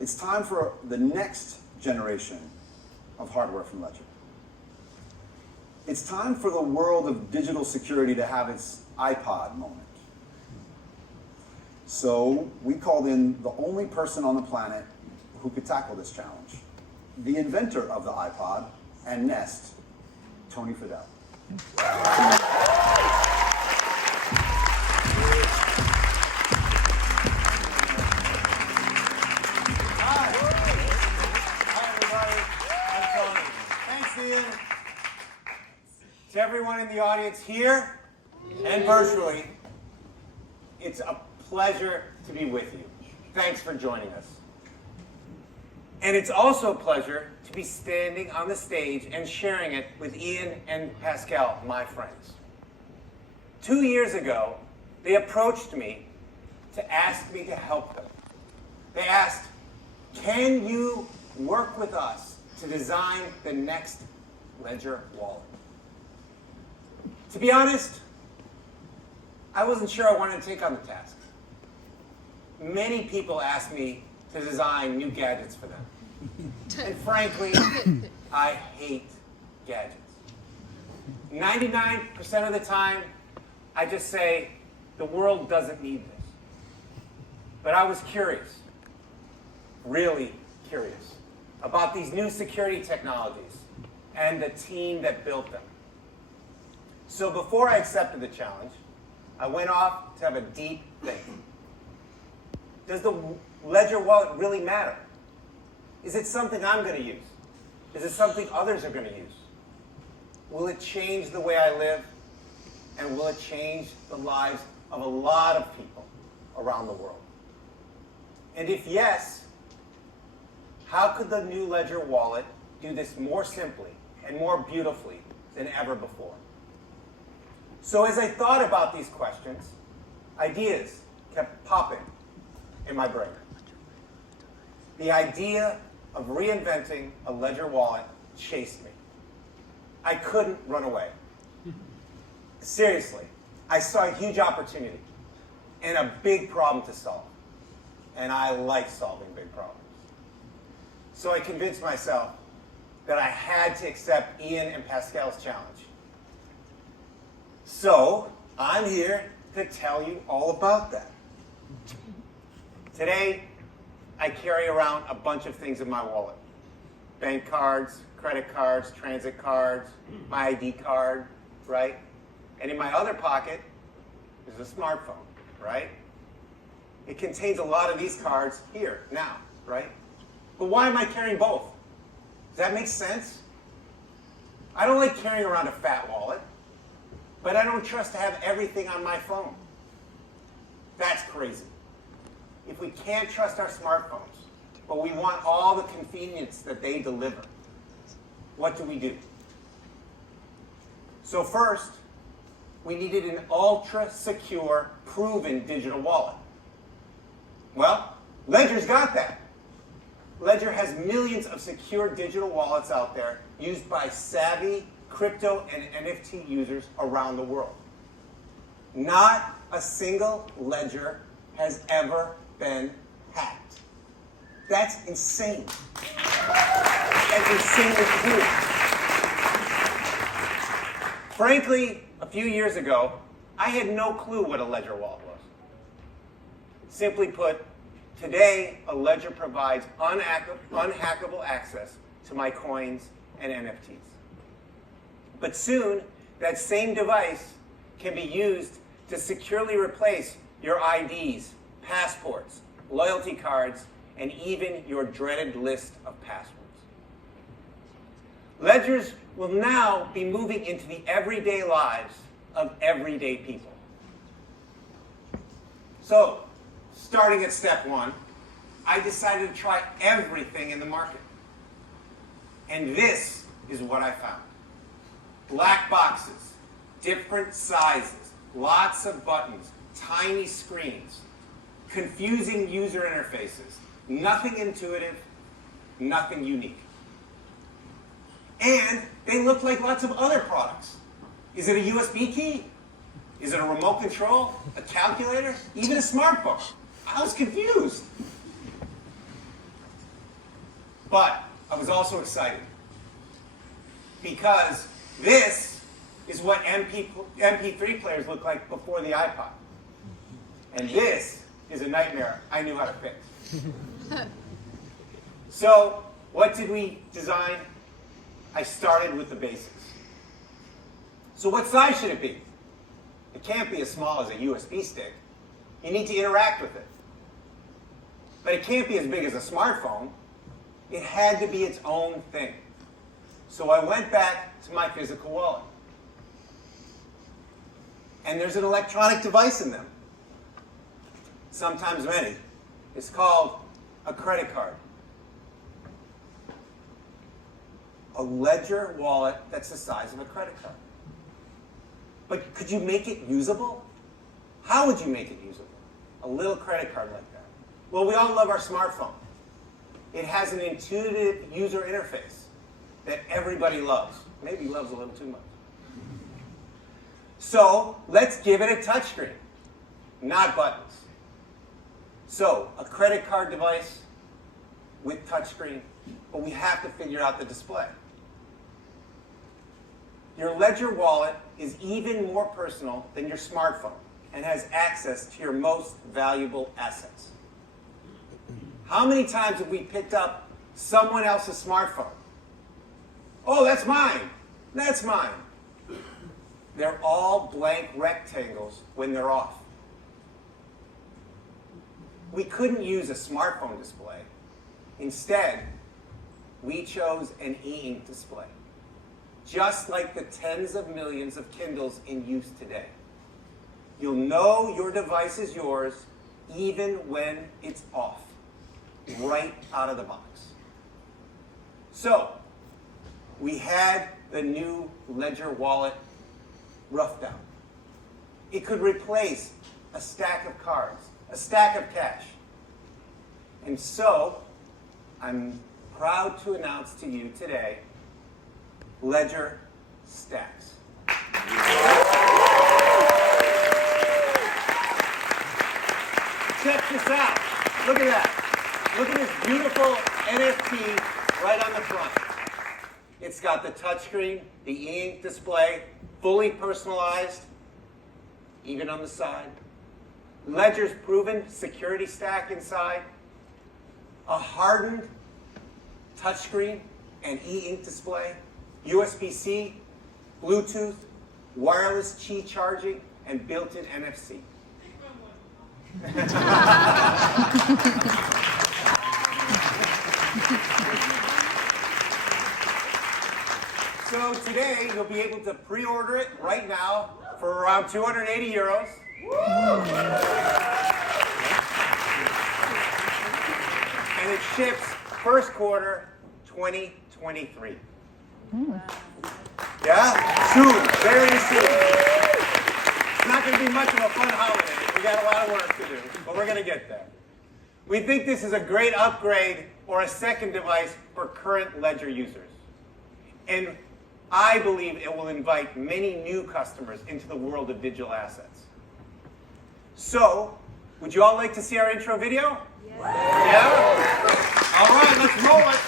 It's time for the next generation of hardware from Ledger. It's time for the world of digital security to have its iPod moment. So we called in the only person on the planet who could tackle this challenge, the inventor of the iPod and Nest, Tony Fadell. To everyone in the audience here and virtually, it's a pleasure to be with you. Thanks for joining us. And it's also a pleasure to be standing on the stage and sharing it with Ian and Pascal, my friends. 2 years ago, they approached me to ask me to help them. They asked, can you work with us to design the next Ledger wallet? To be honest, I wasn't sure I wanted to take on the task. Many people asked me to design new gadgets for them. And frankly, I hate gadgets. 99% of the time, I just say, the world doesn't need this. But I was curious, really curious, about these new security technologies and the team that built them. So before I accepted the challenge, I went off to have a deep think. Does the Ledger wallet really matter? Is it something I'm going to use? Is it something others are going to use? Will it change the way I live? And will it change the lives of a lot of people around the world? And if yes, how could the new Ledger wallet do this more simply and more beautifully than ever before? So as I thought about these questions, ideas kept popping in my brain. The idea of reinventing a Ledger wallet chased me. I couldn't run away. Seriously, I saw a huge opportunity and a big problem to solve. And I like solving big problems. So I convinced myself that I had to accept Ian and Pascal's challenge. So I'm here to tell you all about that. Today, I carry around a bunch of things in my wallet. Bank cards, credit cards, transit cards, my ID card, right? And in my other pocket is a smartphone, right? It contains a lot of these cards here, now, right? But why am I carrying both? Does that make sense? I don't like carrying around a fat wallet, but I don't trust to have everything on my phone. That's crazy. If we can't trust our smartphones, but we want all the convenience that they deliver, what do? So first, we needed an ultra-secure, proven digital wallet. Well, Ledger's got that. Ledger has millions of secure digital wallets out there used by savvy crypto and NFT users around the world. Not a single Ledger has ever been hacked. That's insane. That's insanely cool. Frankly, a few years ago, I had no clue what a Ledger wallet was. Simply put, today, a Ledger provides unhackable access to my coins and NFTs. But soon, that same device can be used to securely replace your IDs, passports, loyalty cards, and even your dreaded list of passwords. Ledgers will now be moving into the everyday lives of everyday people. So, starting at step one, I decided to try everything in the market. And this is what I found. Black boxes, different sizes, lots of buttons, tiny screens, confusing user interfaces, nothing intuitive, nothing unique. And they look like lots of other products. Is it a USB key? Is it a remote control? A calculator? Even a smartphone? I was confused. But I was also excited because this is what MP3 players look like before the iPod. And this is a nightmare I knew how to fix. So what did we design? I started with the basics. So what size should it be? It can't be as small as a USB stick. You need to interact with it. But it can't be as big as a smartphone. It had to be its own thing. So I went back to my physical wallet. And there's an electronic device in them. Sometimes many. It's called a credit card. A Ledger wallet that's the size of a credit card. But could you make it usable? How would you make it usable? A little credit card like that. Well, we all love our smartphone. It has an intuitive user interface that everybody loves. Maybe loves a little too much. So let's give it a touchscreen, not buttons. So a credit card device with touchscreen, but we have to figure out the display. Your Ledger wallet is even more personal than your smartphone and has access to your most valuable assets. How many times have we picked up someone else's smartphone? Oh, that's mine. That's mine. They're all blank rectangles when they're off. We couldn't use a smartphone display. Instead, we chose an e-ink display, just like the tens of millions of Kindles in use today. You'll know your device is yours even when it's off, right out of the box. So, we had the new Ledger wallet roughed out. It could replace a stack of cards, a stack of cash. And so, I'm proud to announce to you today, LEDGER Stax. Check this out. Look at that. Look at this beautiful NFT right on the front. It's got the touchscreen, the e-ink display, fully personalized, even on the side. Ledger's proven security stack inside, a hardened touchscreen and e-ink display, USB-C, Bluetooth, wireless Qi charging, and built-in NFC. So today, you'll be able to pre-order it right now for around 280 euros. And it ships first quarter 2023. Yeah? Soon, very soon. It's not going to be much of a fun holiday. We got a lot of work to do, but we're going to get there. We think this is a great upgrade or a second device for current Ledger users. And I believe it will invite many new customers into the world of digital assets. So, would you all like to see our intro video? Yeah? All right, let's roll it.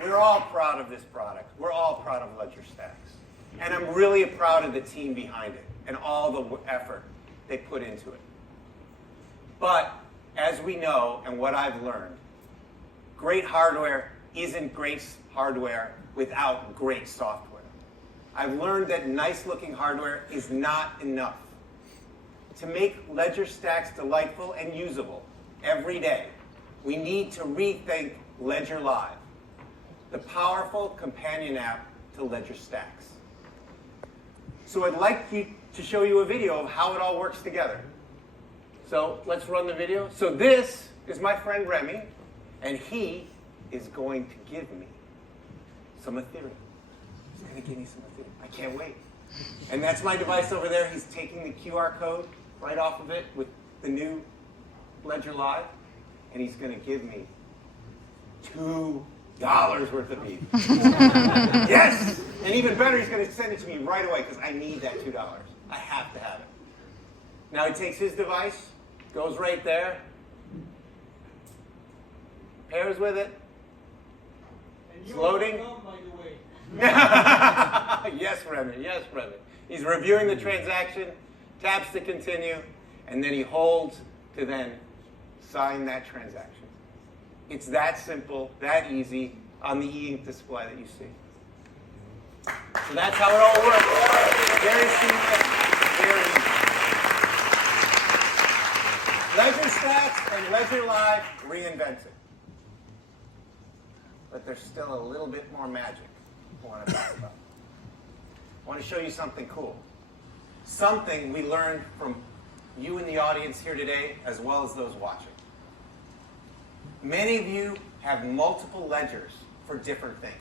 We're all proud of this product. We're all proud of LEDGER Stax. And I'm really proud of the team behind it and all the effort they put into it. But as we know, and what I've learned, great hardware isn't great hardware without great software. I've learned that nice-looking hardware is not enough. To make LEDGER Stax delightful and usable every day, we need to rethink LEDGER Live, the powerful companion app to Ledger Stax. So I'd like to show you a video of how it all works together. So let's run the video. So this is my friend Remy, and he is going to give me some Ethereum. He's going to give me some Ethereum. I can't wait. And that's my device over there. He's taking the QR code right off of it with the new Ledger Live, and he's going to give me $2 worth of ETH. Yes! And even better, he's going to send it to me right away because I need that $2. I have to have it. Now he takes his device, goes right there, pairs with it. It's loading. Yes, Remy. Yes, Remy. He's reviewing the transaction, taps to continue, and then he holds to then sign that transaction. It's that simple, that easy on the e-ink display that you see. So that's how it all works. Very simple, very easy. Ledger Stax and Ledger Live reinvented. But there's still a little bit more magic I want to talk about. I want to show you something cool. Something we learned from you in the audience here today, as well as those watching. Many of you have multiple ledgers for different things.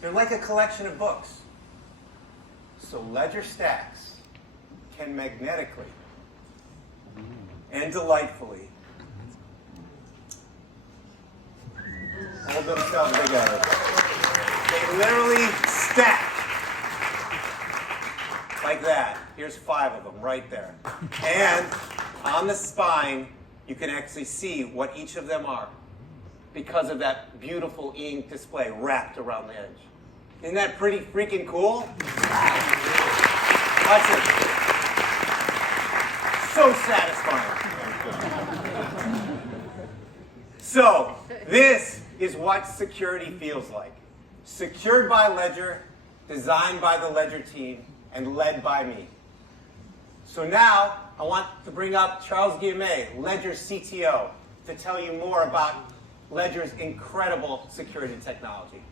They're like a collection of books. So Ledger Stax can magnetically and delightfully hold themselves together. They literally stack like that. Here's 5 of them right there. And on the spine, you can actually see what each of them are because of that beautiful e-ink display wrapped around the edge. Isn't that pretty freaking cool? Watch it. So satisfying. So, this is what security feels like. Secured by Ledger, designed by the Ledger team, and led by me. So now, I want to bring up Charles Guillemet, Ledger's CTO, to tell you more about Ledger's incredible security technology.